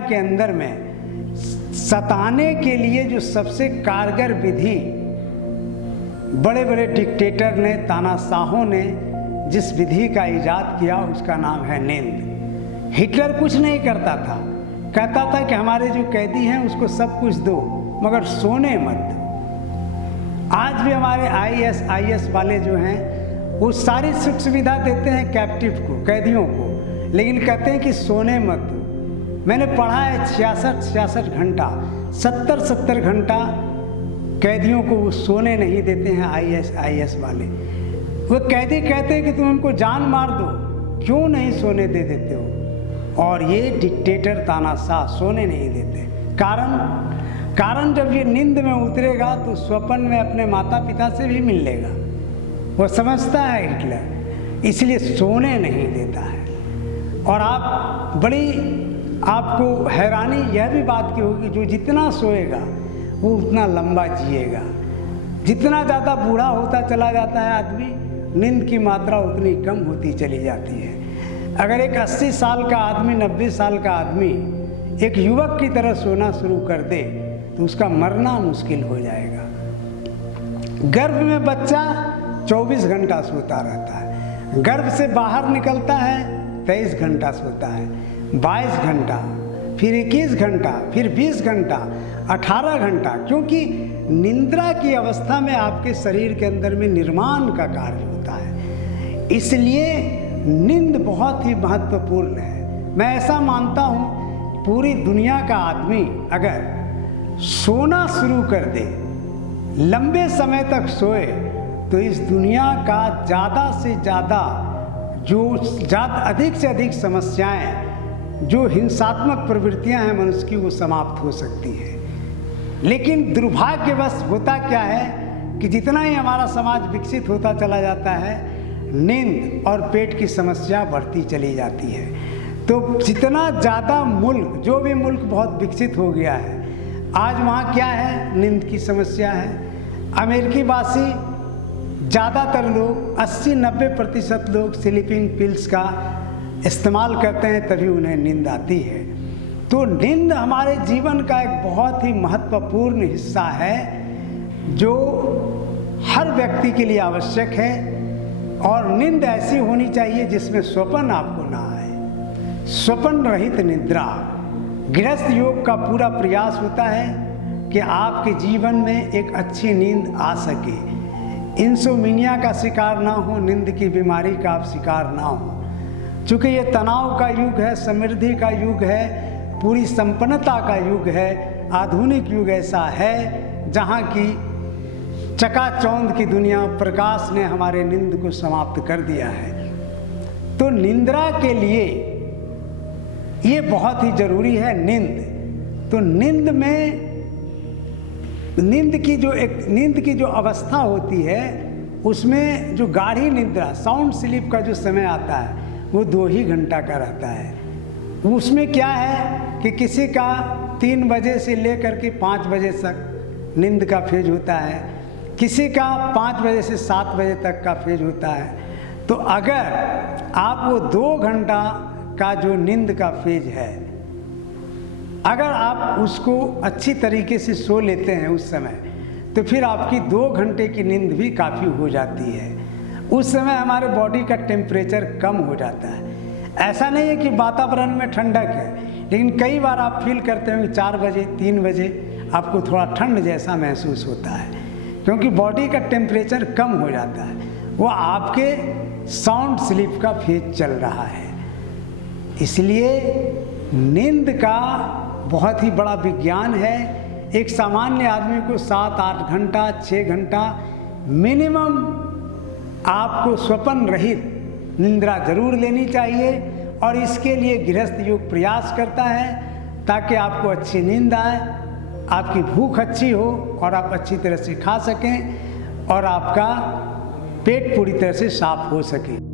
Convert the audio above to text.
के अंदर में सताने के लिए जो सबसे कारगर विधि बड़े बड़े डिक्टेटर ने, तानाशाहों ने जिस विधि का इजाद किया उसका नाम है नींद। हिटलर कुछ नहीं करता था, कहता था कि हमारे जो कैदी हैं उसको सब कुछ दो मगर सोने मत दो। आज भी हमारे IS वाले जो हैं वो सारी सुख सुविधा देते हैं कैप्टिव को, कैदियों को, लेकिन कहते हैं कि सोने मत दो। मैंने पढ़ा है 66 घंटा 70 घंटा कैदियों को वो सोने नहीं देते हैं IS वाले। वो कैदी कहते हैं कि तुम उनको जान मार दो, क्यों नहीं सोने दे देते हो। और ये डिक्टेटर तानाशाह सोने नहीं देते। कारण जब ये नींद में उतरेगा तो स्वप्न में अपने माता पिता से भी मिल लेगा, वो समझता है हिटलर, इसलिए सोने नहीं देता है। और आपको हैरानी यह भी बात की होगी, जो जितना सोएगा वो उतना लंबा जिएगा। जितना ज़्यादा बूढ़ा होता चला जाता है आदमी, नींद की मात्रा उतनी कम होती चली जाती है। अगर एक 80 साल का आदमी, 90 साल का आदमी एक युवक की तरह सोना शुरू कर दे तो उसका मरना मुश्किल हो जाएगा। गर्भ में बच्चा 24 घंटा सोता रहता है, गर्भ से बाहर निकलता है 23 घंटा सोता है, 22 घंटा, फिर 21 घंटा, फिर 20 घंटा, 18 घंटा, क्योंकि निद्रा की अवस्था में आपके शरीर के अंदर में निर्माण का कार्य होता है। इसलिए नींद बहुत ही महत्वपूर्ण है। मैं ऐसा मानता हूँ पूरी दुनिया का आदमी अगर सोना शुरू कर दे, लंबे समय तक सोए, तो इस दुनिया का ज़्यादा से ज़्यादा अधिक से अधिक समस्याएं, जो हिंसात्मक प्रवृत्तियां हैं मनुष्य की, वो समाप्त हो सकती हैं। लेकिन दुर्भाग्यवश होता क्या है कि जितना ही हमारा समाज विकसित होता चला जाता है, नींद और पेट की समस्या बढ़ती चली जाती है। तो जितना ज़्यादा मुल्क, जो भी मुल्क बहुत विकसित हो गया है, आज वहाँ क्या है, नींद की समस्या है। अमेरिकी वासी ज़्यादातर लोग 80-90% लोग स्लीपिंग पिल्स का इस्तेमाल करते हैं, तभी उन्हें नींद आती है। तो नींद हमारे जीवन का एक बहुत ही महत्वपूर्ण हिस्सा है जो हर व्यक्ति के लिए आवश्यक है। और नींद ऐसी होनी चाहिए जिसमें स्वप्न आपको ना आए, स्वप्न रहित निद्रा। गृहस्थ योग का पूरा प्रयास होता है कि आपके जीवन में एक अच्छी नींद आ सके, इंसोमिनिया का शिकार ना हो, नींद की बीमारी का आप शिकार ना हो। चूँकि ये तनाव का युग है, समृद्धि का युग है, पूरी संपन्नता का युग है, आधुनिक युग ऐसा है जहाँ की चकाचौंध की दुनिया, प्रकाश ने हमारे नींद को समाप्त कर दिया है। तो निद्रा के लिए ये बहुत ही जरूरी है नींद। तो नींद की जो अवस्था होती है, उसमें जो गाढ़ी निद्रा, साउंड स्लीप का जो समय आता है वो 2 ही घंटा का रहता है। उसमें क्या है कि किसी का 3 बजे से लेकर के 5 बजे तक नींद का फेज होता है, किसी का 5 बजे से 7 बजे तक का फेज होता है। तो अगर आप वो 2 घंटा का जो नींद का फेज है, अगर आप उसको अच्छी तरीके से सो लेते हैं उस समय, तो फिर आपकी 2 घंटे की नींद भी काफ़ी हो जाती है। उस समय हमारे बॉडी का टेम्परेचर कम हो जाता है। ऐसा नहीं है कि वातावरण में ठंडक है, लेकिन कई बार आप फील करते हैं कि 4 बजे 3 बजे आपको थोड़ा ठंड जैसा महसूस होता है, क्योंकि बॉडी का टेम्परेचर कम हो जाता है। वो आपके साउंड स्लीप का फेज चल रहा है। इसलिए नींद का बहुत ही बड़ा विज्ञान है। एक सामान्य आदमी को 7-8 घंटा 6 घंटा मिनिमम आपको स्वप्न रहित निद्रा जरूर लेनी चाहिए। और इसके लिए गृहस्थ योग प्रयास करता है ताकि आपको अच्छी नींद आए, आपकी भूख अच्छी हो और आप अच्छी तरह से खा सकें और आपका पेट पूरी तरह से साफ हो सके।